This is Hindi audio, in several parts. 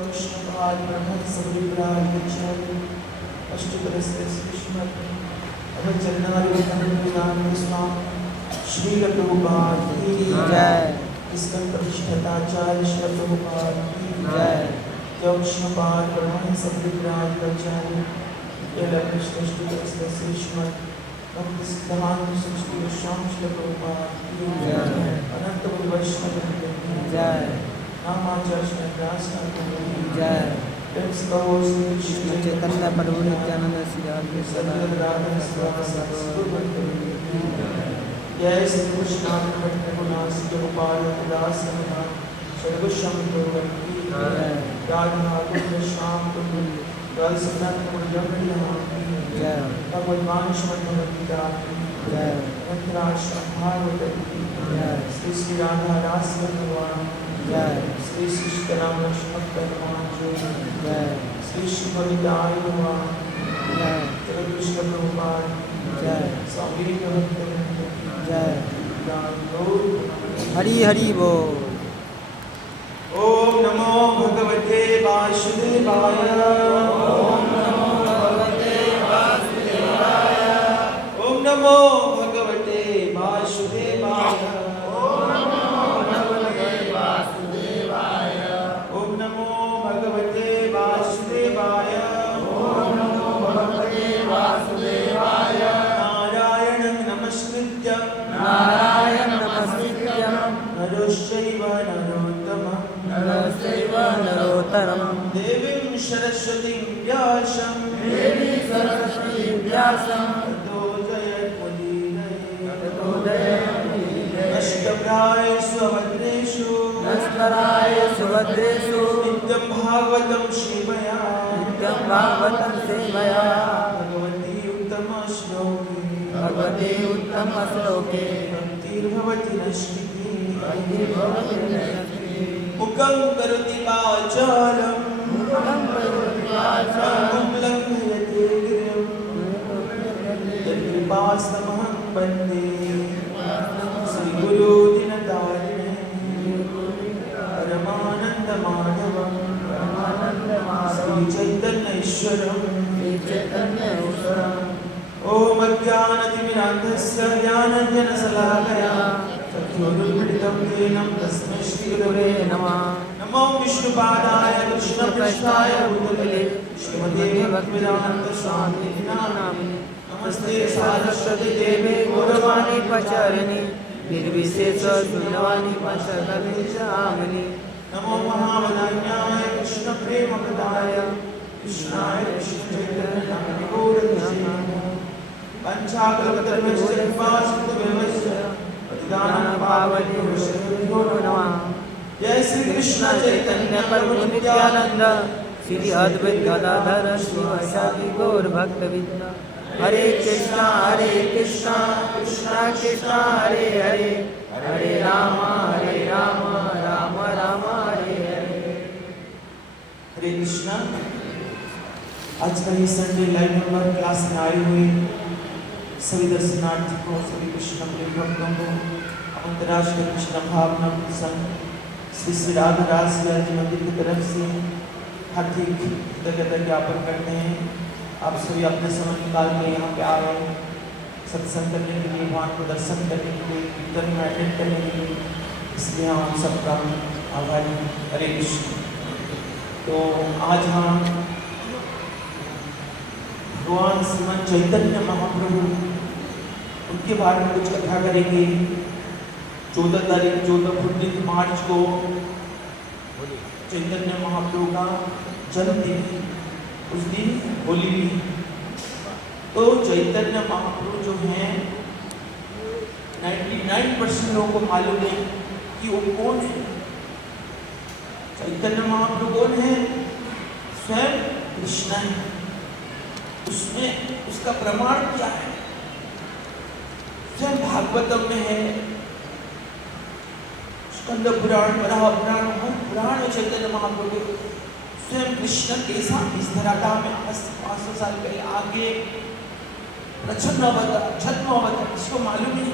कृष्णपाद ब्रह्मण सबरिब्राज गच्छामि अष्टोत्तरस्य श्रीमद् अभयचरणार्विंदां स्वामी श्री प्रभुपाद की जय। इसका प्रतिष्ठाचार्य श्री प्रभुपाद की जय। कृष्णपाद ब्रह्मण सबरिब्राज गच्छामि अष्टोत्तरस्य श्रीमद् भक्तिसिद्धान्त सरस्वती गोस्वामी श्री प्रभुपाद की जय। अनंत वैष्णव की जय। नामाचार्य व्यास की जय। श्री चैतन्य प्रभु नित्यानंद श्री जय श्री कृष्ण रघुनाथ गोपाल दास सर्वस्वामी राधा कुंड श्याम कुंड भगवान श्रीमद् भगवद्गीता जय। भागवत श्री श्री राधा दास भगवान जय। श्री श्री सीताराम लक्ष्मण भगवान जय। श्री श्री भगवदाय भगवान जय। कृष्ण प्रभुपाद जय। स्वामी भगवत जय। हरि हरि बोल। ओम नमो भगवते वासुदेवाय। ओम नमो भगवते वासुदेवाय। ओम नमो भगवते वासुदेवाय। ओम नमो भगवते वासुदेवाय। ओम नमो भगवते वासुदेवाय। ओम नमो भगवते वासुदेवाय। नारायणं नमस्कृत्य नरश्चैव नरोत्तमं देवीं सरस्वतीं व्यासं ततो जयमुदीरये। अष्टभ्रायेषु भद्रेषु नित्यं भागवतं सेवया भगवती उत्तम श्लोके भक्तिर्भवति नश्चिकी। मुखं करोति वाचालं लङ्घयते गिरिं यत्कृपास्तमहं वन्दे श्रीगुरो दीनतारिणे परमानन्दमाधवं श्रीचैतन्येश्वरम्। ओम अज्ञानतिमिरान्धस्य ज्ञानाञ्जनशलाकया चक्षुरुन्मिलितं येन तस्मै श्रीगुरवे नमः। नमो विष्णुपादाय कृष्णपृष्ठाय भूतले श्रीमते भक्तिवेदान्त स्वामिने नामिने। नमस्ते सारस्वती देवे गौरवाणी प्रचारिणे निर्विशेष शून्यवाणी प्रसादामिने। नमो महावदान्याय कृष्णप्रेमप्रदाय कृष्णाय कृष्णचैतन्याय गौरवाणी पंचाकल्पतरुश्च कृपासिन्धुभ्यश्च पतितानां पावनेभ्यो नमः। जय श्री कृष्ण चैतन्य प्रभु नित्यानंद श्री अद्वैत गदाधर श्रीवासादि गौर भक्तवृंद। हरे कृष्णा कृष्णा कृष्णा हरे हरे हरे राम राम राम हरे हरे। हरे कृष्णा। आज का ये संडे लाइव नंबर क्लास में आए हुए सभी दर्शनार्थी को, सभी कृष्ण प्रेम भक्तों को अंतर्राष्ट्रीय कृष्ण भावना संघ श्री श्री राधा दास जी मंदिर की तरफ से हार्दिक कृतज्ञता ज्ञापन करते हैं। आप सभी अपने समय निकाल के यहाँ पे आए सत्संग करने के लिए, भगवान को दर्शन करने के लिए, कीर्तन में अटेंड करने के लिए, इसलिए हम सबका आभारी। हरे कृष्ण। तो आज हम भगवान श्रीमद् चैतन्य महाप्रभु उनके बारे में कुछ कथा करेंगे। 14 मार्च को चैतन्य महाप्रभु का जन्मदिन, उस दिन होली भी। तो चैतन्य महाप्रभु जो हैं 99% लोगों को मालूम है कि वो कौन है। चैतन्य महाप्रभु कौन है? स्वयं कृष्ण है। उसमें उसका प्रमाण क्या है? स्वयं भागवतम में है, स्कंद पुराण, वराह पुराण, हर पुराण में चैतन्य महाप्रभु स्वयं कृष्ण के साथ इस धरातल में 500 साल पहले आगे प्रच्छन्न अवतार, इसको मालूम है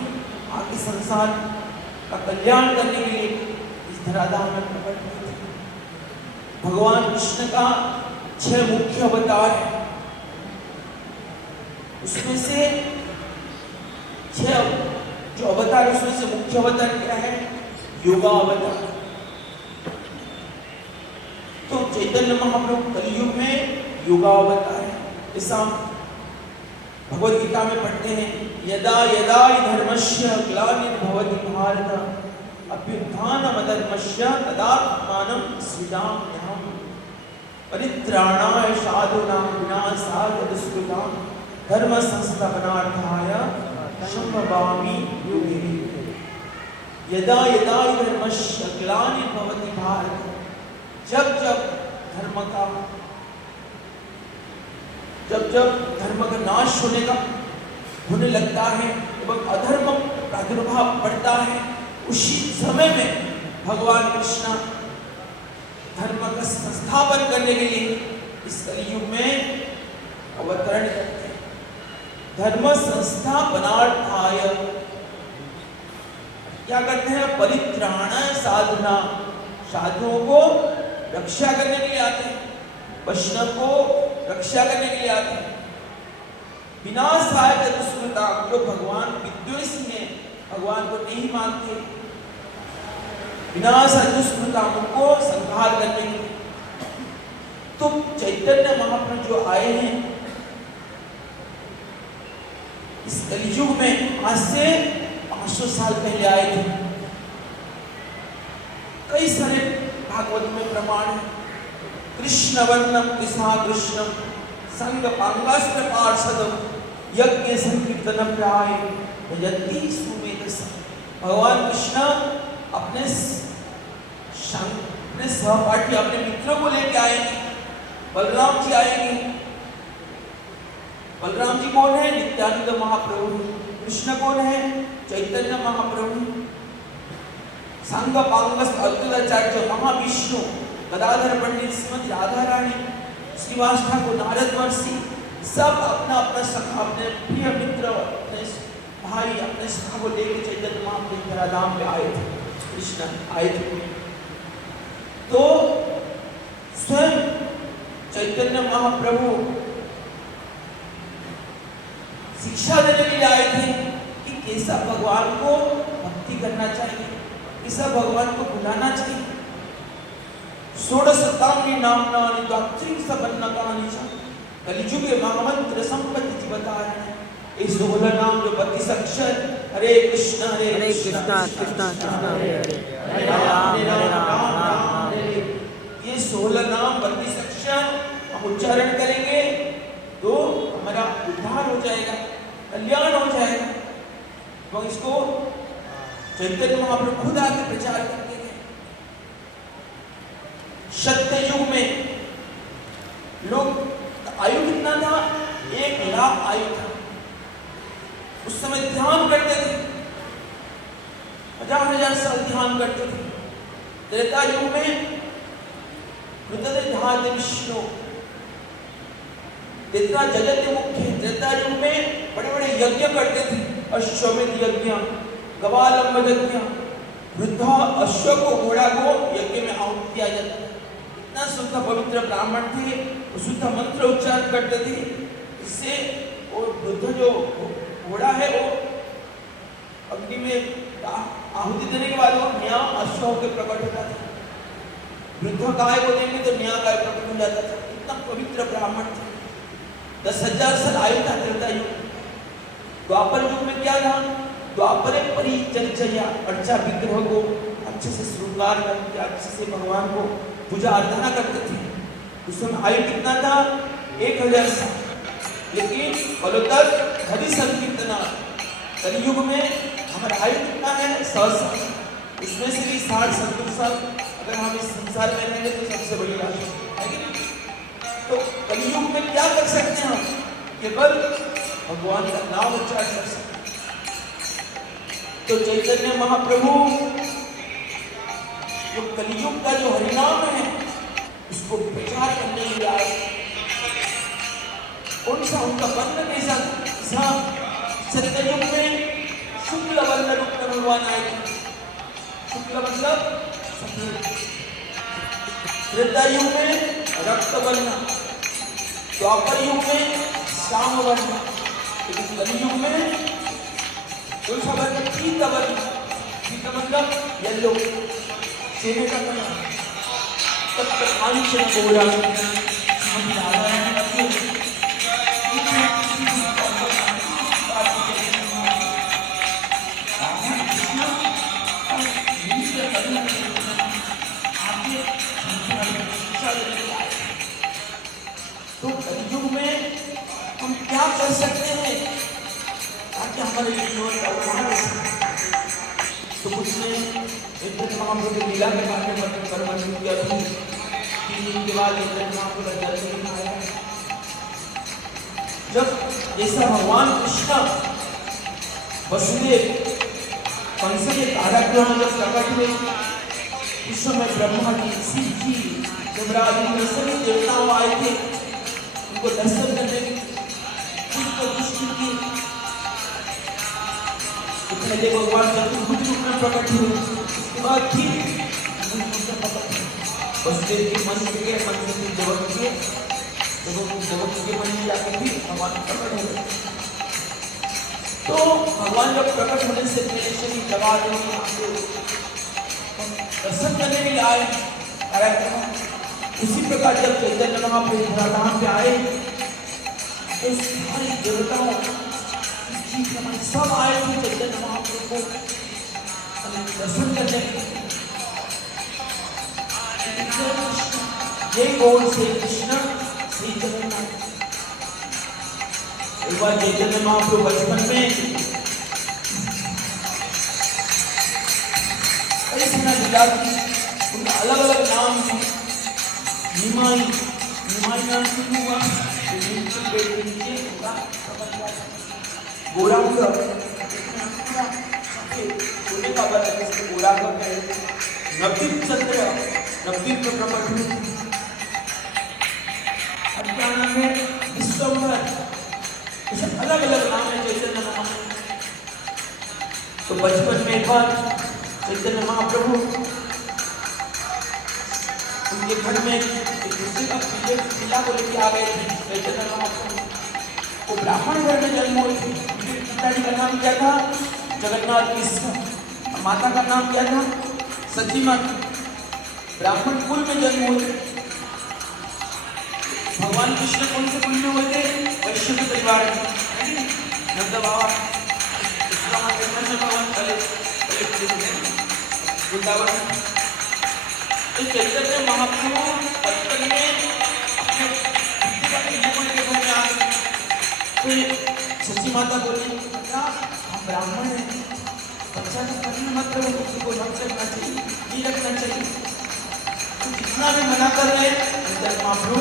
आगे संसार का कल्याण करने के लिए इस धरातल में प्रकट हुए थे। भगवान कृष्ण का 6 मुख्य अवतार है। उसमें से 6 जो अवतार, उसमें से मुख्य अवतार क्या है? योगा अवतार। तो चैतन्य महाप्रभु कलयुग में योगा अवतार है। ऐसा भगवद गीता में पढ़ते हैं, यदा यदा हि धर्मस्य ग्लानिर्भवति भारत अभ्युत्थानमधर्मस्य तदात्मानं सृजाम्यहम् परित्राणाय साधूनां विनाशाय दुष्कृतां धर्म संस्थापनार्थाय संभवामि युगे युगे। यदा यदा हि धर्मस्य ग्लानिर्भवति भारत, जब जब धर्म का नाश होने लगता है एवं अधर्म प्रादुर्भाव बढ़ता है, उसी समय में भगवान कृष्ण धर्म का संस्थापन करने के लिए इस कलयुग में अवतरण करते हैं। धर्म संस्थापनार्थाय क्या करते हैं? परित्राणाय साधुना, साधुओं को रक्षा करने के लिए आते हैं, वैष्णव को रक्षा करने के लिए आते हैं। विनाशाय दुष्कृतां, जो भगवान विद्वेषी हैं, भगवान को नहीं मानते, विनाशाय दुष्कृतां, उनको संहार करने के लिए। तो चैतन्य महाप्रभु जो आए हैं इस कलयुग में, आज से 500 साल पहले आए थे। कई सारे भागवत में प्रमाण है। कृष्ण वर्णम कृष्णा कृष्णम संग पांगास्त्र पार्षदम यज्ञ संकीर्तनम प्राय यजति सुमेधस। भगवान कृष्ण अपने सहपाठी, अपने मित्रों को लेके आएंगे। बलराम जी आएंगे। बलराम जी कौन है? नित्यानंद महाप्रभु। कृष्ण कौन है? चैतन्य महाप्रभु। संग पांगस अद्वैताचार्य, महाविष्णु, गदाधर पंडित, श्रीमती राधा रानी, श्रीवास ठाकुर, नारद महर्षि, सब अपना अपना सखा, अपने प्रिय मित्र, अपने भाई, अपने सखा को लेकर चैतन्य महाप्रभु धराधाम पे आए थे। कृष्ण आए थे। तो स्वयं चैतन्य महाप्रभु शिक्षा देने के लिए आए थे कि कैसा भगवान को भक्ति करना चाहिए, कैसा भगवान को बुलाना चाहिए। 16 नामनानि द्वात्रिंशबन्नकानि च कलिजुगे महामंत्र संपत्ति जीवतारण। ये 16 नाम जो 32 अक्षर, हरे कृष्णा कृष्णा कृष्णा हरे हरे, हरे राम राम राम हरे हरे, ये 16 नाम 32 अक्षर हम उच्चारण करेंगे तो हमारा उद्धार हो जाएगा, कल्याण हो जाएगा। तो इसको चैतन्य महाप्रभु खुद आके प्रचार करते हैं। सत्य युग में लोग आयु कितना था? 1 लाख आयु था। उस समय ध्यान करते थे, 1000 साल ध्यान करते थे। त्रेता युग में ध्यान विष्णु, त्रेता जगत मुख्य। त्रेता युग में बड़े बड़े यज्ञ करते थे, अश्वमेध यज्ञ, गवालंब यज्ञ। वृद्धा अश्व को, घोड़ा को यज्ञ में आहुति दिया जाता था। इतना शुद्ध पवित्र ब्राह्मण थे, शुद्ध मंत्र उच्चारण करते थे। इससे वो वृद्ध जो घोड़ा है वो अग्नि में आहुति देने के बाद वो नया अश्व होकर प्रकट होता था। वृद्ध गाय को देंगे तो नया गाय प्रकट हो जाता था। इतना पवित्र ब्राह्मण थे। 10,000 साल आयु था त्रेता युग। द्वापर युग में क्या था? द्वापरे परिचर्या, अर्चा विग्रह को अच्छे से श्रृंगार करके अच्छे से भगवान को पूजा अर्चना करते थे। उस समय आयु कितना था? 1000 साल। लेकिन कलोतर हरि संकीर्तना, कलयुग में हमारा आयु कितना है? 100 साल। उसमें से भी 60-70 साल अगर हम इस संसार में रहेंगे तो सबसे बड़ी बात है कि नहीं? तो कलयुग में क्या कर सकते हैं हम? केवल भगवान का नाम उच्चारण कर सकते हैं। तो चैतन्य महाप्रभु जो कलयुग का जो हरिनाम है उसको प्रचार करने के लिए आए। कौन सा उनका वर्ण कैसा था? सत्ययुग में शुक्ल वर्ण रूप में भगवान आए थे। शुक्ल मतलब सफेद, त्रेता युग में रक्त वर्ण, द्वापर युग में श्याम वर्ण, लेकिन कलियुग में कौन सा वर्ण? पीत वर्ण। पीत मतलब येलो, सोने का कलर। तत्कांचन गौरांगी श्रीमती राधा रानी की तो कलयुग में हम क्या कर सकते हैं ताकि हमारे जीवन का उद्धार हो सके? तो कुछ ने एक दिन महाप्रभु की लीला के बारे में वर्णन किया था। 3 दिन के बाद एक दिन महाप्रभु का जन्म आया। जब ऐसा भगवान कृष्ण वसुदेव कंस के कारागृह में जब प्रकट हुए, उस समय ब्रह्मा जी, शिव जी, देवराज सभी देवताओं आए थे उनको दर्शन करने को दृष्टि की। पहले भगवान चतुर्भुज रूप में प्रकट हुए, उसके बाद फिर वसुदेव के मन के जगत के मन में जाकर भी भगवान प्रकट हुए। तो भगवान जब प्रकट होने से पहले शरीर दबा दर्शन करने के लिए आए कार्यक्रम। उसी प्रकार जब चैतन्य महाप्रभु धराधाम पे आए तो सारे देवताओं सब आए थे चैतन्य महाप्रभु को दर्शन करने। जय गौर श्री कृष्ण श्री जगन्नाथ। एक बार चैतन्य महाप्रभु बचपन में लीला की, उनका अलग अलग नाम थे। निमाई नाम से हुआ गोरांग सोने का बना जिसको गोरांग कहते। नवदीप चंद्र, नवदीप को प्रकट हुए। क्या नाम है? विश्वम्भर। ऐसे अलग अलग नाम है चैतन्य महाप्रभु। तो बचपन में एक बार चैतन्य महाप्रभु उनके घर में एक दूसरे का पिला को लेके आ गए थे। चैतन्य महाप्रभु वो ब्राह्मण घर में जन्म हुए थे। पिताजी का नाम क्या था? जगन्नाथ कृष्ण। माता का नाम क्या था? सची माता। ब्राह्मण कुल में जन्म हुए। भगवान कृष्ण कौन से कुल में हुए थे? वैष्णव परिवार में। नंद बाबा वृंदावन। चैतन्य महाप्रभु बचपन में अपने घर में आ गए। फिर सची माता बोली, हम ब्राह्मण हैं, बच्चा का करना मतलब किसी को रख रखना चाहिए, नहीं रखना चाहिए। तो जितना भी मना कर रहे चैतन्य महाप्रभु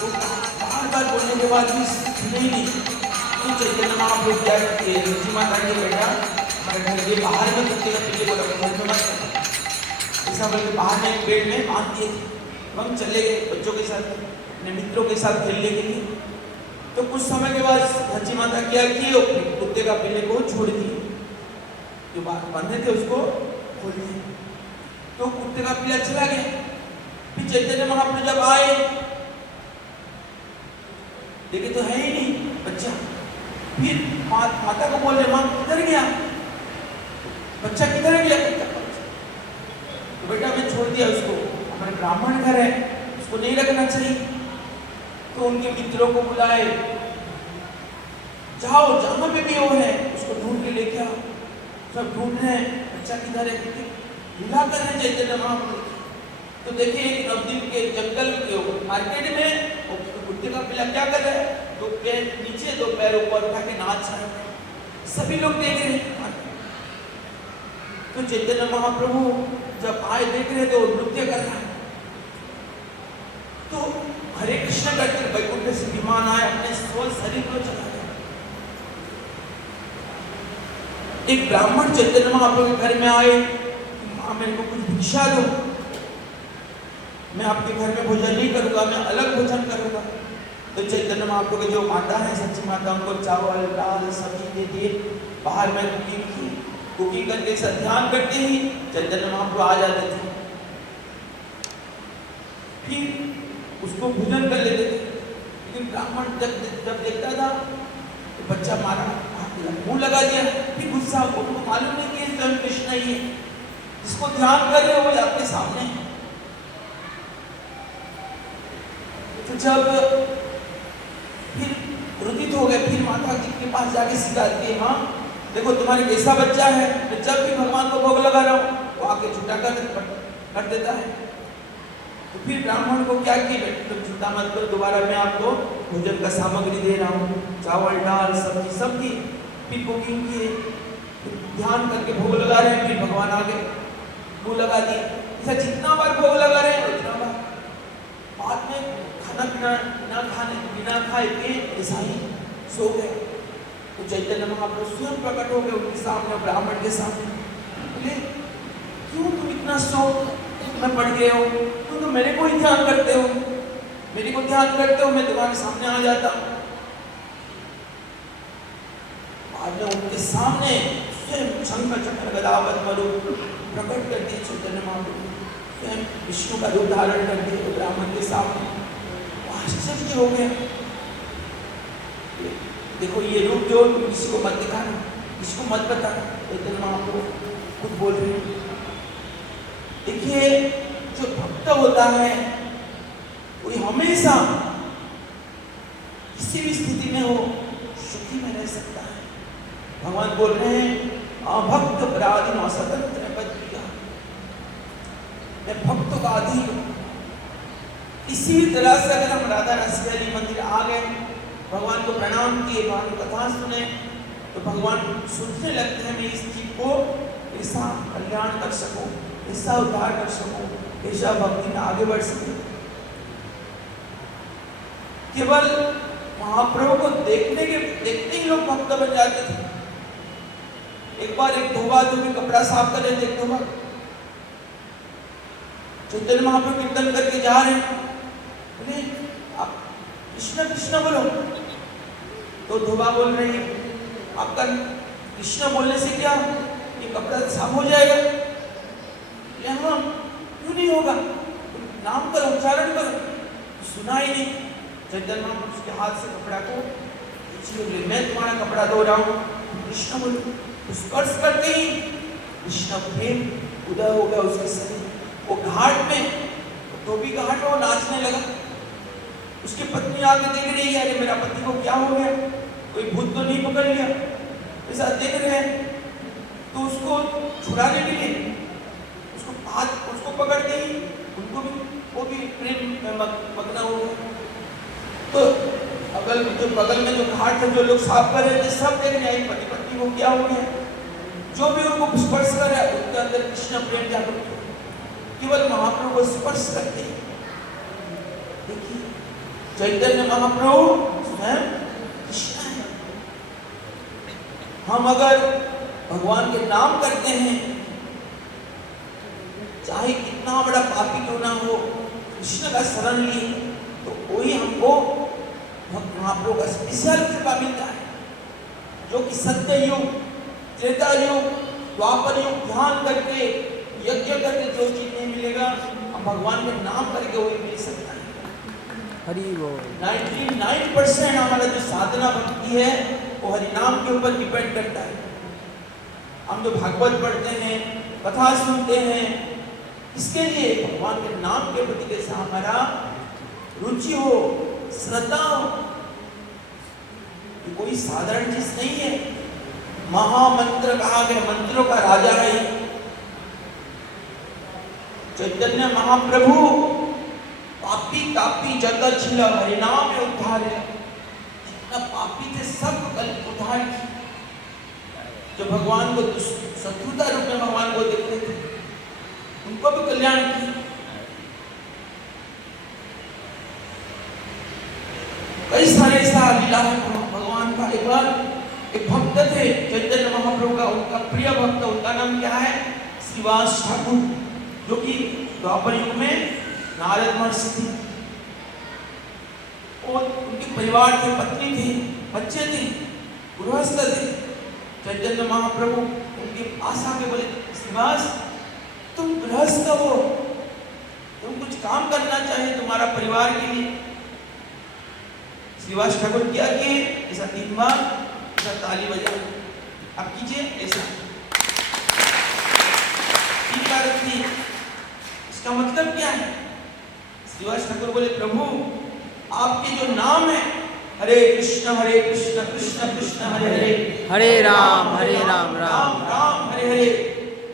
तो बार बार बोलने के बाद भी सुने नहीं। तो चैतन्य महाप्रभु क्या करते हैं? सची माता के बेटा हमारे घर के बाहर में कुत्ते का पिल्ले को रखो, घर में मत रखो। ऐसा बोल के बाहर में एक पेड़ में बांध दिए थे। हम चले गए बच्चों के साथ, अपने मित्रों के साथ खेलने के लिए। तो कुछ समय के बाद सची माता क्या की, कुत्ते का पिल्ले को छोड़ दिए, जो बंधे थे उसको खोल दिए। तो कुत्ते का पिल्ला चला गया। फिर चैतन्य महाप्रभु जब आए देखे तो है ही नहीं बच्चा। फिर माता को बोल रहे, माँ किधर गया बच्चा, किधर गया? तो बेटा मैं छोड़ दिया उसको, हमारे ब्राह्मण घर है, उसको नहीं रखना चाहिए। तो उनके मित्रों को बुलाए, जाओ जहां पे भी वो है उसको ढूंढ के लेके आओ। सब ढूंढ रहे हैं बच्चा किधर है, लीला कर रहे चैतन्य महाप्रभु। तो देखिए एक नवदीप के जंगल के मार्केट में कुत्ते का पिल्ला क्या कर रहा है? 2 पैर नीचे 2 पैर ऊपर उठा के नाच रहा है। सभी लोग देख रहे हैं। तो चैतन्य महाप्रभु जब आए देख रहे तो नृत्य कर रहा है। तो हरे कृष्ण करके वैकुंठ से विमान आए, अपने स्व शरीर को चला गया। एक ब्राह्मण चैतन्य महाप्रभु के घर में आए, माँ मेरे को कुछ भिक्षा दो, मैं आपके घर में भोजन नहीं करूंगा, मैं अलग भोजन करूंगा। तो चैतन्य महाप्रभु के जो माता है सच्ची माता, उनको चावल दाल सब्जी दे दिए। बाहर में कुकिंग करके ऐसा ध्यान करते ही चैतन्य महाप्रभु आ जाते थे, फिर उसको भोजन कर लेते थे। लेकिन ब्राह्मण जब देखता था तो बच्चा मारा, मुंह लगा दिया, फिर गुस्सा, उनको मालूम नहीं कि स्वयं कृष्ण ही है, जिसको ध्यान कर रहे हो वो आपके सामने है। तो जब फिर क्रोधित हो गए, फिर माता जी के पास जाके शिकायत की, माँ देखो तुम्हारे कैसा बच्चा है, मैं जब भी भगवान को भोग लगा रहा हूँ वो आके झूठा कर देता है। तो फिर ब्राह्मण को क्या किया, बेटे तुम चिंता मत करो, दोबारा मैं आपको भोजन का सामग्री दे रहा हूँ, चावल दाल सब्जी सब दी। फिर कुकिंग किए, ध्यान करके भोग लगा रहे हैं, फिर भगवान आगे मुँह लगा दिए। ऐसा जितना बार भोग लगा रहे हैं उतना बार बाद में खाना बिना खाए के ऐसा ही सो गए। तो चैतन्य महाप्रभु स्वयं प्रकट हो गए उनके सामने, ब्राह्मण के सामने, बोले क्यों तुम इतना शोक में पड़ गए हो, तुम तो मेरे को ही ध्यान करते हो, मेरे को ध्यान करते हो, मैं तुम्हारे सामने आ जाता हूँ। बाद में उनके सामने स्वयं शंख चक्र गदा पद्म रूप प्रकट कर दिए चैतन्य महाप्रभु, स्वयं विष्णु का रूप धारण कर दिए। तो ब्राह्मण के सामने आश्चर्य हो गया, देखो ये रूप जो किसी को मत दिखाना, किसी को मत बताना, चैतन्य महाप्रभु खुद बोल रहे हैं। देखिए जो भक्त होता है कोई हमेशा किसी भी स्थिति में हो सुखी में रह सकता है। भगवान बोल रहे हैं अभक्त पराधीन स्वतंत्र पद, मैं भक्तों का अधीन हूं। किसी भी तरह से अगर हम राधा रसगरी मंदिर आ गए, भगवान को प्रणाम किए, भगवान की कथा सुने, तो भगवान सोचने लगते हैं मैं इस जीव को ऐसा कल्याण कर सकूं, ऐसा उद्धार कर सकूं, ऐसा भक्ति में आगे बढ़ सकूं। केवल महाप्रभु को देखते ही लोग भक्त बन जाते थे। एक बार एक धोबा धोबी कपड़ा साफ कर रहे थे, धोबा चैतन्य महाप्रभु कीर्तन करके जा रहे हैं, बोले आप कृष्ण कृष्ण बोलो। तो धोबा बोल रही है आपका कृष्ण बोलने से क्या ये कपड़ा साफ हो जाएगा? हाँ क्यों नहीं होगा, नाम करो, उच्चारण करो। सुना ही नहीं, चैतन्य महाप्रभु उसके हाथ से कपड़ा को बोले मैं तुम्हारा कपड़ा धो रहा हूँ, कृष्ण बोलो। स्पर्श करते ही कृष्ण प्रेम उदय हो गया उसके शरीर। वो घाट में, धोबी घाट में वो नाचने लगा। उसकी पत्नी आके देख रही है, अरे मेरा पति को क्या हो गया, कोई भूत तो नहीं पकड़ लिया, ऐसा देख रहे हैं। तो उसको छुड़ाने के लिए उसको पकड़ते ही उनको भी वो भी प्रेम में मग्न हो गए। तो बगल में जो घाट है, जो लोग साफ कर रहे थे, सब देख रहे हैं पति पत्नी को क्या हो गया। जो भी उनको स्पर्श कर रहा है उनके अंदर कृष्ण प्रेम जागृत हो। केवल महाप्रभु को स्पर्श करते हैं। देखिए चैतन्य महाप्रभु स्वयं कृष्ण है। हम अगर भगवान के नाम करते हैं, चाहे कितना बड़ा पापी क्यों ना हो, कृष्ण का शरण लिए तो वही हमको महाप्रभु का स्पेशल कृपा मिलता है, जो कि सत्य युग, त्रेता युग, द्वापर युग ध्यान करके यज्ञ करके जो चीज नहीं मिलेगा, हम भगवान के नाम करके वही मिल सकता है। हरि बोल। 99% हमारा जो साधना भक्ति है वो हरि नाम के ऊपर डिपेंड करता है। हम जो भागवत पढ़ते हैं, कथा सुनते हैं, इसके लिए भगवान के नाम के प्रति जैसा हमारा रुचि हो, श्रद्धा हो। ये कोई साधारण चीज नहीं है। महामंत्र कहा गया, मंत्रों का राजा है। चैतन्य महाप्रभु पापी तापी जगत छिल हरिनाम में उद्धार है। जितना पापी थे सब उद्धार किए। जो भगवान को शत्रुता रूप में भगवान को देखते थे, उनको भी कल्याण किया। कई सारे ऐसा लीला है भगवान का। एक बार एक भक्त थे चैतन्य महाप्रभु का, उनका प्रिय भक्त, उनका नाम क्या है, श्रीवास ठाकुर, जो कि द्वापर युग में नारद महर्षि थे। और उनके परिवार थे, पत्नी थी, बच्चे थे, गृहस्थ थे। चैतन्य महाप्रभु उनके पास आके बोले, श्रीवास तुम गृहस्थ हो, तुम कुछ काम करना चाहिए तुम्हारा परिवार के लिए। श्रीवास ठाकुर क्या किए, ऐसा 3 बार ऐसा ताली बजा, अब कीजिए ऐसा 3 बार रखिए। इसका मतलब क्या है? श्रीवास ठाकुर बोले, प्रभु आपके जो नाम है, हरे कृष्ण कृष्ण कृष्ण हरे हरे, हरे राम राम राम राम हरे हरे,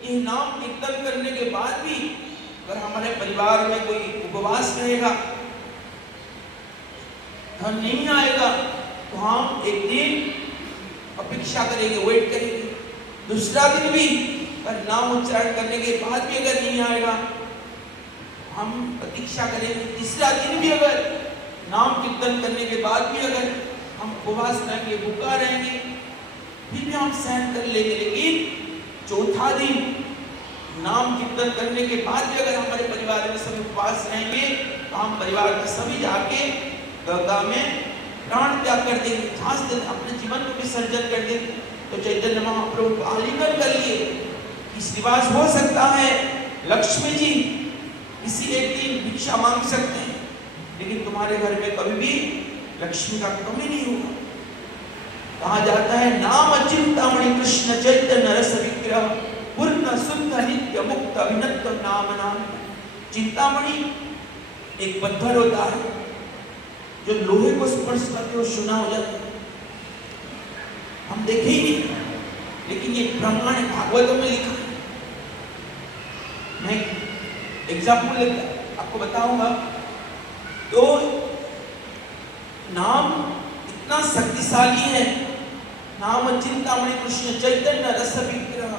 ये नाम कीर्तन करने के बाद भी अगर हमारे परिवार में कोई उपवास रहेगा, धन नहीं आएगा, तो हम एक दिन अपेक्षा करेंगे, वेट करेंगे। दूसरा दिन भी अगर नाम उच्चारण करने के बाद भी अगर नहीं आएगा, हम प्रतीक्षा करेंगे। तीसरा दिन भी अगर नाम कीर्तन करने के बाद भी अगर हम उपवास रहेंगे, भूखा रहेंगे, फिर भी हम सहन कर लेंगे। लेकिन चौथा दिन नाम कीर्तन करने के बाद भी अगर हमारे परिवार में सभी उपवास रहेंगे, तो हम परिवार के सभी जाके गंगा में प्राण त्याग कर देंगे, झांस देंगे, अपने जीवन को विसर्जन कर देंगे। तो चैतन्य महाप्रभु आलिंगन कर लिए कि श्रीवास हो सकता है लक्ष्मी जी किसी एक दिन भिक्षा मांग सकते हैं, लेकिन तुम्हारे घर में कभी भी लक्ष्मी का कमी नहीं होगा। कहा जाता है, नाम चिंतामणि कृष्ण चैतन्य रस विग्रह पूर्ण शुद्ध नित्य मुक्त अभिनत्व नाम नाम। चिंतामणि एक पत्थर होता है जो लोहे को स्पर्श करके वो सुना हो जाता है, हम देखे ही नहीं, लेकिन ये प्रमाण भागवत में लिखा है। मैं एग्जाम्पल आपको बताऊंगा। तो नाम इतना शक्तिशाली है, नाम चिंतामणि कृष्ण चैतन्य रस विग्रह,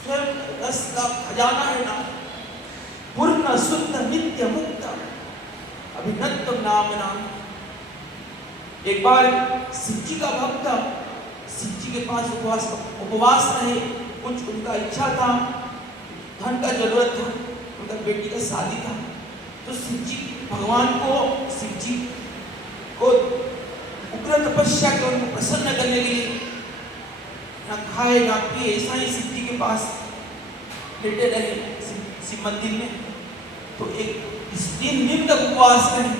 स्वयं रस का खजाना है नाम, पूर्ण शुद्ध नित्य मुक्त अभिनत्व नाम नाम। एक बार शिव जी का भक्त था, शिव जी के पास उपवास रहे, कुछ उनका इच्छा था, धन का जरूरत था, उनका बेटी का शादी था। तो शिव जी को उग्र तपस्या के उनको प्रसन्न करने के लिए ना खाए ना पिए, ऐसा ही शिव जी के पास लेटे रहे शिव मंदिर में। तो एक 3 दिन तक उपवास रहे।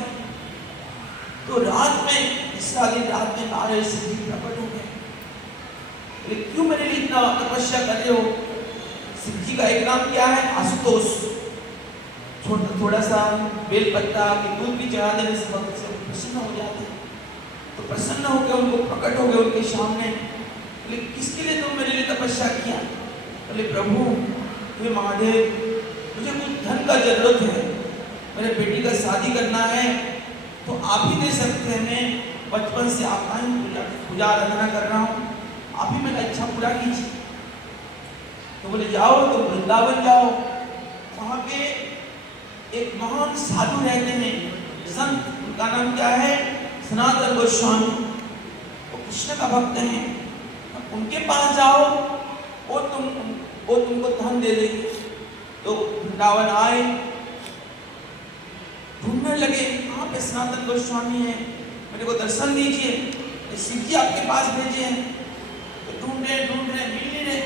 तो रात में, तीसरा दिन रात में नारायण शिव जी प्रकट हो गए, बोले क्यों मेरे लिए इतना तपस्या कर रहे हो? शिव जी का एक नाम क्या है? आशुतोष। थोड़ा सा बेल पत्ता के दूध भी चढ़ा देने से भक्त से प्रसन्न हो जाते। तो प्रसन्न होकर उनको प्रकट हो गए उनके सामने। बोले किसके लिए तुम मेरे लिए तपस्या किया? बोले प्रभु हे महादेव, मुझे कुछ धन का जरूरत है, मेरे बेटी का शादी करना है, तो आप ही दे सकते हैं। मैं बचपन से आपका ही पूजा आराधना कर रहा हूँ, आप ही मेरा इच्छा पूरा कीजिए। तो बोले जाओ, तो वृंदावन जाओ, वहाँ पे एक महान साधु रहते हैं, संत, उनका नाम क्या है? सनातन गोस्वामी। वो कृष्ण का भक्त हैं, उनके पास जाओ, वो तुमको धन दे देंगे। तो वृंदावन आए, ढूंढने लगे कहाँ पे सनातन गोस्वामी है, मेरे को दर्शन दीजिए, शिव जी आपके पास भेजे हैं। तो ढूंढ रहे मिल नहीं रहे।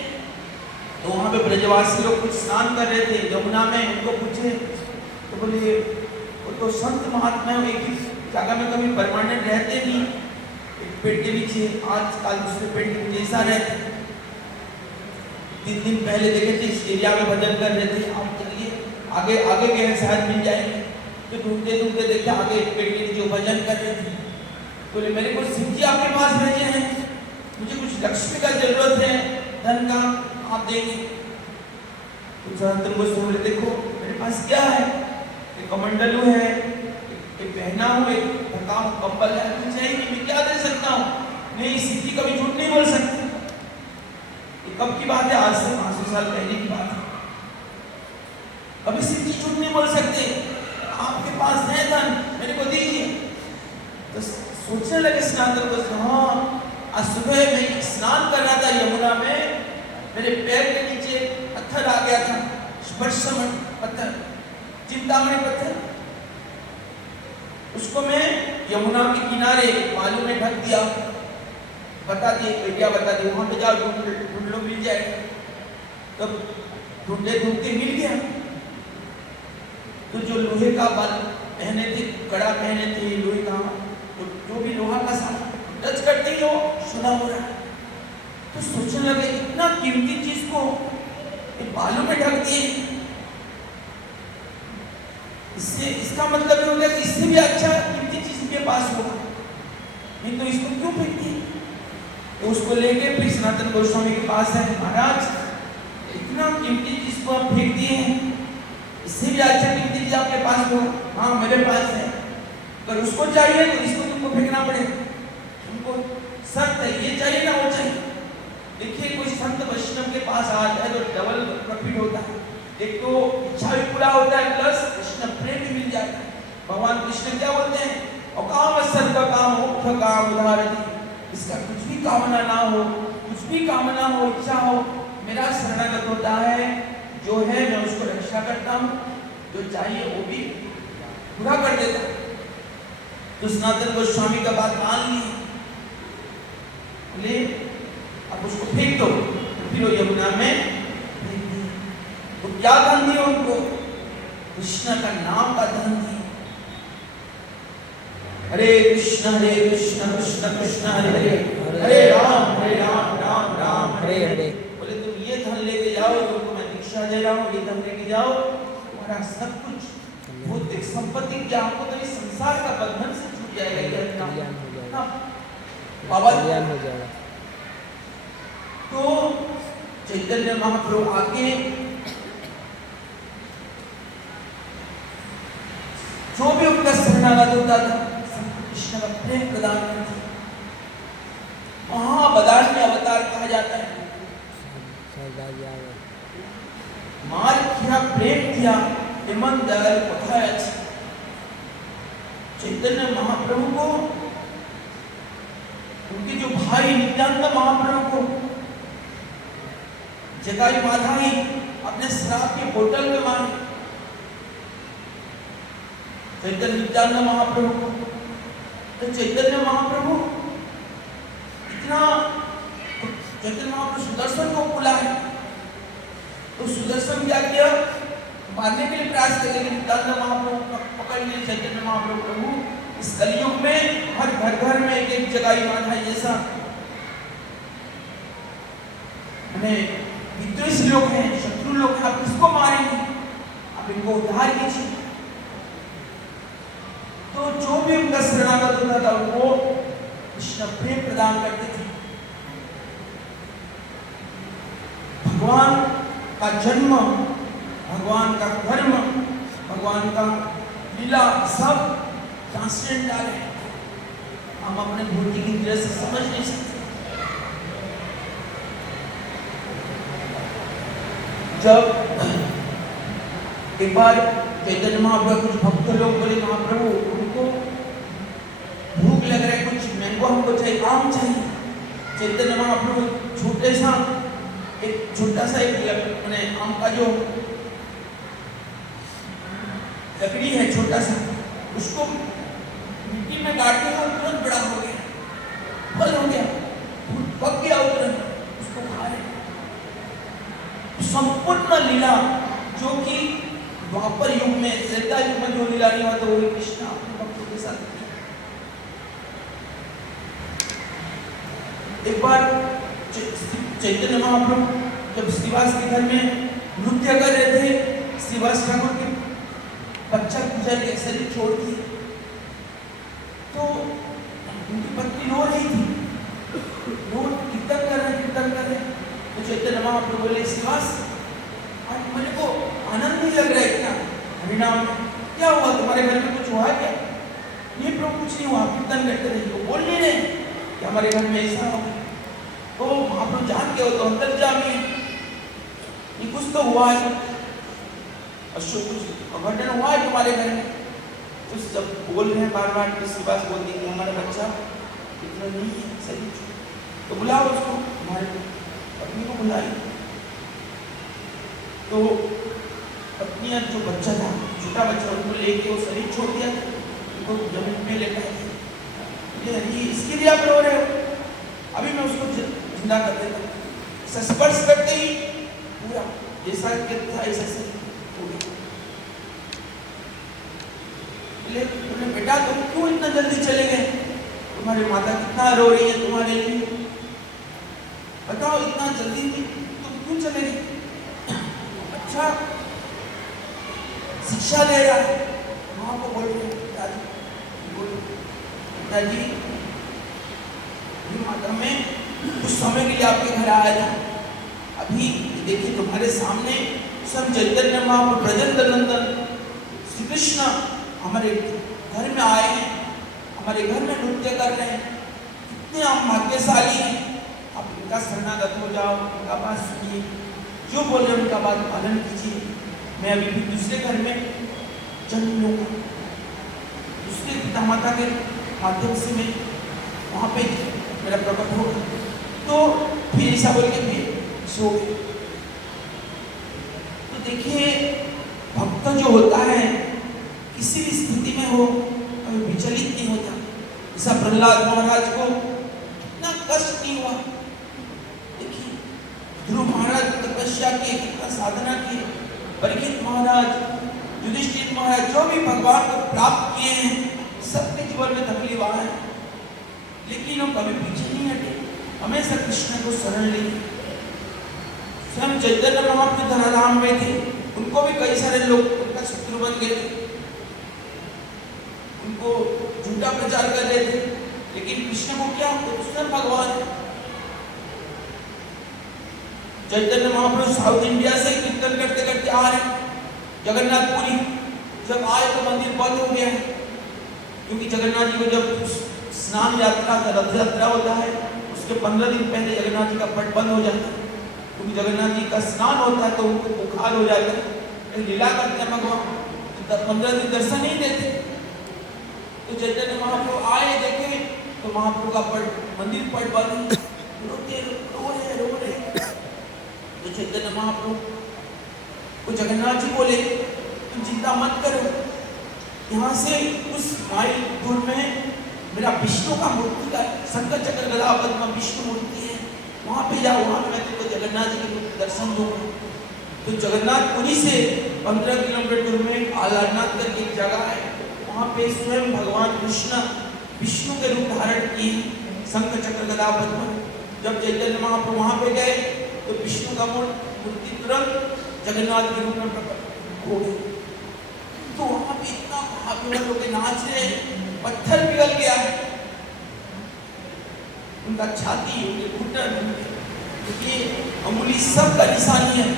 तो वहाँ पे ब्रजवासी लोग कुछ स्नान कर रहे थे यमुना में, उनको पूछे तो बोले वो तो संत महात्मा है, एक ही जगह में कभी परमानेंट रहते नहीं, एक पेड़ के नीचे आज कल दूसरे पेड़ के नीचे ऐसा रहते। 3 दिन पहले देखे थे इस एरिया में भजन कर रहे थे, आप चलिए आगे आगे गए शायद मिल जाएंगे। तो ढूंढते ढूंढते देखे आगे एक पेड़ के नीचे भजन कर रहे थे। बोले मेरे को शिव जी आपके पास भेजे हैं, मुझे कुछ लक्ष्मी का जरूरत है, धन का, आप देंगे? तो सनातन गोस्वामी बोले देखो मेरे पास क्या है, एक कमंडलू है, एक पहना हूँ, एक ढका हूँ, कंबल है, कुछ है नहीं, मैं क्या दे सकता हूँ? नहीं, शिव जी कभी झूठ नहीं बोल सकते। ये कब की बात है? आज से 500 साल पहले की बात है। कभी शिव जी झूठ नहीं बोल सकते। आपके पास है धन, मेरे को दीजिए। तो सोचने लगे सनातन गोस्वामी, हाँ आज सुबह मैं स्नान कर रहा था यमुना में, मेरे पैर के नीचे पत्थर आ गया था, स्पर्शमण पत्थर, चिंतामणि पत्थर, उसको मैं यमुना के किनारे बालू में ढक दिया, बता दिए, एरिया बता दिए, वहां पे जाओ ढूंढ लो मिल जाएगा। तब ढूंढते ढूंढते मिल गया। तो जो लोहे का बल पहने थे, कड़ा पहने थे लोहे का, तो जो भी लोहा का सामान टच करते ही वो सुना हो रहा है। तो सोचने लगे इतना कीमती चीज को ये बालों में ढक दिए, इससे इसका मतलब ये हो गया कि इससे भी अच्छा कीमती चीज इनके पास होगा, नहीं तो इसको क्यों फेंक दिए। तो उसको लेके फिर सनातन गोस्वामी के पास है, महाराज इतना कीमती चीज को आप फेंक दिए हैं, इससे भी अच्छा कीमती चीज आपके पास होगा। हाँ मेरे पास है, अगर उसको चाहिए तो इसको तुमको फेंकना पड़ेगा, तुमको शर्त है ये चाहिए ना वो चाहिए। देखिए कोई संत वैष्णव के पास आता है तो डबल प्रॉफिट होता है, एक तो इच्छा भी पूरा होता है प्लस कृष्ण प्रेम भी मिल जाता है। भगवान कृष्ण क्या बोलते हैं, अकाम सर्व काम मुख्य काम उदाहरण, इसका कुछ भी कामना ना हो, कुछ भी कामना हो, इच्छा हो, मेरा शरणागत होता है, जो है मैं उसको रक्षा करता हूँ, जो चाहिए वो भी पूरा कर देता हूँ। तो सनातन गोस्वामी का बात मान ली, बोले अब उसको फेंक दो, फिर वो यमुना में फेंक दिया। तो क्या धन दिया उनको, कृष्ण का नाम का धन दिया। हरे कृष्ण कृष्ण कृष्ण हरे हरे, हरे राम राम राम हरे हरे। बोले तुम ये धन लेके जाओ, तुमको मैं दीक्षा दे रहा हूँ, ये धन लेके जाओ, तुम्हारा सब कुछ भौतिक संपत्ति क्या आपको तो इस संसार का बंधन से छूट जाएगा, बाबा हो जाएगा। तो चैतन्य महाप्रभु आके जो भी उनका शरणागत होता था कृष्ण का प्रेम प्रदान करते, महाबदान में अवतार कहा जाता है। मार किया प्रेम किया एमन दयाल पठाया। चैतन्य महाप्रभु को, उनके जो भाई नित्यानंद महाप्रभु को जगाई माधाई अपने शराब की बोतल में मारे, चैतन्य नित्यानंद महाप्रभु को। तो चैतन्य महाप्रभु इतना, चैतन्य महाप्रभु सुदर्शन को बुलाए, तो सुदर्शन क्या किया, मारने के लिए प्रयास किया, लेकिन नित्यानंद महाप्रभु पकड़ लिए। चैतन्य महाप्रभु प्रभु इस कलयुग में हर घर घर में एक एक जगाई माधाई जैसा हमें विद्वेष लोग हैं, शत्रु लोग हैं, आप किसको मारेंगे, आप इनको उद्धार कीजिए। तो जो भी उनका शरणागत होता था उनको कृष्ण प्रेम प्रदान करते थे। भगवान का जन्म, भगवान का धर्म, भगवान का लीला सब ट्रांसेंडेंटल है, हम अपने भौतिक इंद्रिय से समझ नहीं सकते। जब एक बार चैतन्य महाप्रभु, कुछ भक्त लोग बोले महाप्रभु उनको भूख लग रहा है, कुछ मैंगो हमको चाहिए, आम चाहिए। चैतन्य महाप्रभु छोटे सा एक छोटा सा एक आम का जो लकड़ी है छोटा सा, उसको मिट्टी में गाड़ के तुरंत बड़ा हो गया, फल हो गया, पक गया, तुरंत उसको खा रहे। संपूर्ण लीला जो कि द्वापर युग में, त्रेता युग में जो लीला नहीं हुआ तो वही कृष्ण अपने भक्तों के साथ। एक बार चैतन्य महाप्रभु जब श्रीवास के घर में नृत्य कर रहे थे, श्रीवास ठाकुर के बच्चा गुजर गया, शरीर छोड़ दी, तो उनकी पत्नी रो रही थी, कीर्तन कर रहे। तो चैतन्य महाप्रभु बोले श्रीवास आज मेरे को आनंद नहीं लग रहा है क्या हरिनाम में, क्या हुआ तुम्हारे घर में कुछ हुआ क्या? नहीं प्रभु कुछ नहीं हुआ, कीर्तन करते रहे, वो बोल नहीं रहे कि हमारे घर में ऐसा हो। तो महाप्रभु जान के हो तो अंतर्जामी है, ये कुछ तो हुआ है, अशुभ कुछ अघटन हुआ है तुम्हारे घर में। तो जब बोल रहे हैं बार बार तो श्रीवास बोलते हैं हमारा बच्चा इतना नहीं है सही, तो बुलाओ उसको, हमारे पत्नी को बुलाई। तो पत्नी जो बच्चा था, छोटा बच्चा, उनको लेके वो शरीर छोड़ दिया, उनको जमीन में लेकर ये इसके लिए आप रो रहे हो, अभी मैं उसको जिंदा कर देता हूँ। स्पर्श करते ही पूरा जैसा कि था ऐसा सही हो गया। बोले बेटा तुम क्यों इतना जल्दी चले गए? तुम्हारी माता कितना रो रही है तुम्हारे लिए, बताओ इतना जल्दी तुम क्यों चले गए? अच्छा शिक्षा ले रहा है, माँ को बोल रहे पिताजी माता में कुछ समय के लिए आपके घर आया था, अभी देखिए तुम्हारे सामने सब चैतन्य महाप्रभु ब्रजेंद्र श्री कृष्ण हमारे घर में आए हैं, हमारे घर में नृत्य कर रहे हैं, कितने आप भाग्यशाली हैं। आप इनका शरणागत हो जाओ, उनका बात सुनिए, जो बोल रहे उनका बात पालन कीजिए। मैं अभी भी दूसरे घर में जन्म लूंगा, दूसरे पिता माता के माध्यम से मैं वहाँ पे मेरा प्रकट होगा। तो फिर ऐसा बोल के फिर सो गए। तो देखिए भक्त जो होता है किसी भी स्थिति में हो कभी विचलित नहीं होता। ऐसा प्रहलाद महाराज को कितना कष्ट नहीं हुआ। देखिए ध्रुव महाराज तपस्या की, कितना साधना की, परीक्षित महाराज, युधिष्ठिर महाराज, जो भी भगवान को प्राप्त किए हैं सबके जीवन में तकलीफ आए, लेकिन वो कभी पीछे नहीं हटे, हमेशा कृष्ण को शरण लिए। स्वयं चैतन्य महाप्रभु धराधाम में थे, उनको भी कई सारे लोग उनका शत्रु बन गए थे, उनको झूठा प्रचार कर रहे थे, लेकिन कृष्ण को क्या, स्वयं भगवान है। चैतन्य महाप्रभु साउथ इंडिया से कीर्तन करते करते आ रहे, जगन्नाथपुरी जब आए तो मंदिर बंद हो गया है, क्योंकि जगन्नाथ जी को जब स्नान यात्रा का रथ यात्रा होता है उसके 15 दिन पहले जगन्नाथ जी का पट बंद हो जाता है, क्योंकि जगन्नाथ जी का स्नान होता है तो उनको बुखार हो जाता है, लीला करते हैं भगवान, 15 दिन दर्शन नहीं देते। तो चैतन्य महाप्रभु आए, देखे तो महाप्रभु का पट, मंदिर पट बंद, रो रहे। तो चैतन्य महाप्रभु को जगन्नाथ जी बोले तुम चिंता मत करो, यहाँ से उस माइल दूर में मेरा विष्णु का मूर्ति का शंकर चक्र गदा पद्म विष्णु मूर्ति है, वहाँ पे जाओ, वहाँ पे मैं तुमको जगन्नाथ जी के दर्शन दूंगा। तो जगन्नाथपुरी से 15 किलोमीटर दूर में आलारनाथ करके एक जगह है, वहाँ पे स्वयं भगवान कृष्ण विष्णु के रूप धारण किए शंकर चक्र गदा पद्म। जब चैतन्य महाप्रभु वहाँ पे गए तो विष्णु का मूर्ति तुरंत जगन्नाथ के रूप में प्रकट हो गई। तो वहाँ पे इतना भाग्य लोग नाच रहे, पत्थर पिघल गया है, उनका छाती, उनके घुटन, ये अंगुली सब का निशानी है,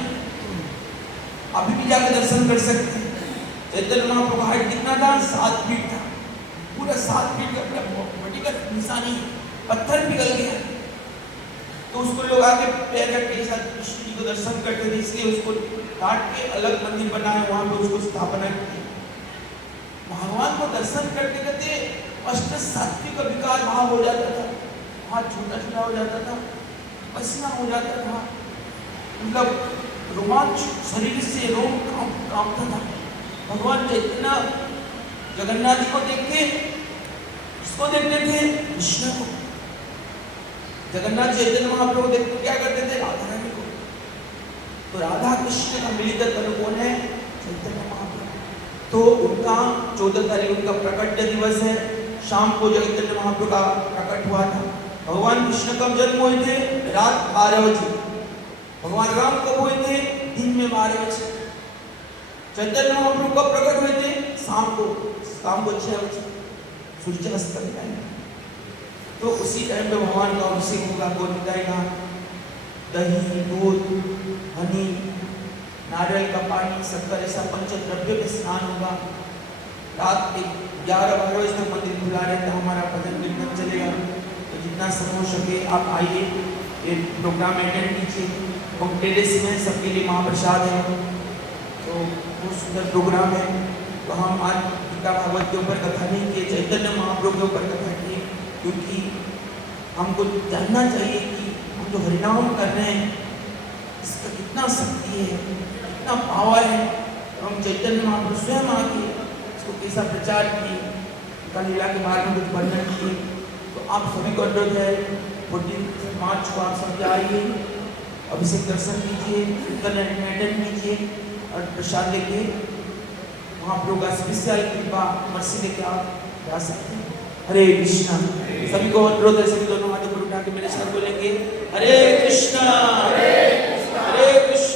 अभी भी जाकर दर्शन कर सकते हैं। चैतन्य महाप्रभु हाइट कितना था? 7 फीट था, पूरा 7 फीट का वर्टिकल निशानी है, पत्थर पिघल गया। तो उसको लोग आके पैर रख के साथ कृष्ण जी को दर्शन करते थे, इसलिए उसको काट के अलग मंदिर बनाए, वहां पे उसको स्थापना की। भगवान को दर्शन करते करते अष्ट सात्विक विकार भाव हो जाता था, हाथ छोटा छोटा हो जाता था, पसीना हो जाता था, मतलब रोमांच शरीर से रोम कांपता था। भगवान चैतन्य जगन्नाथ जी को देख के किसको देखते थे? कृष्ण को। जगन्नाथ चैतन्य महाप्रभु देख क्या करते थे? राधा रानी को। तो राधा कृष्ण का मिलित तनु कौन है? चैतन्य महाप्रभु। तो उनका 14 तारीख उनका प्रकट दिवस है, शाम को चैतन्य महाप्रभु का प्रकट हुआ था। भगवान कृष्ण कब जन्म हुए थे? रात 12 बजे। भगवान राम कब हुए थे? दिन में 12 बजे। चैतन्य महाप्रभु कब प्रकट हुए थे? शाम को 6 बजे सूर्यास्त के टाइम। तो उसी टाइम पे भगवान का अभिषेक होगा, कौन बताएगा? दही, दूध, हनी, नारियल का पानी, शक्कर, ऐसा पंचद्रव्य में स्नान होगा। रात 11-12 बजे तक मंदिर खुला रहता, हमारा भजन कीर्तन चलेगा। तो जितना समय हो सके आप आइए, ये प्रोग्राम अटेंड कीजिए। हम टेरेस में सबके लिए महाप्रसाद है, तो बहुत सुंदर प्रोग्राम है। तो हम आज गीता भागवत के ऊपर कथा नहीं किए, चैतन्य महाप्रभु के ऊपर कथा किए, क्योंकि हमको जानना चाहिए कि हम जो हरिनाम कर रहे हैं इसका कितना शक्ति है, कितना पावर है। और हम चैतन्य महाप्रभु स्वयं आके इसको कैसा प्रचार किए, उनका लीला के बारे में कुछ वर्णन किए। तो आप सभी को अनुरोध है 14 मार्च को आप सब आइए, अभिषेक दर्शन कीजिए, इंटरनेट में अटेंड कीजिए और प्रसाद लेके वहाँ पर होगा स्पेशल कृपा मर्सी लेके आप जा सकते हैं। हरे कृष्णा। सभी को अनुरोध है, सभी दोनों हाथों पर उठा के मेरे साथ बोलेंगे हरे कृष्णा हरे कृष्णा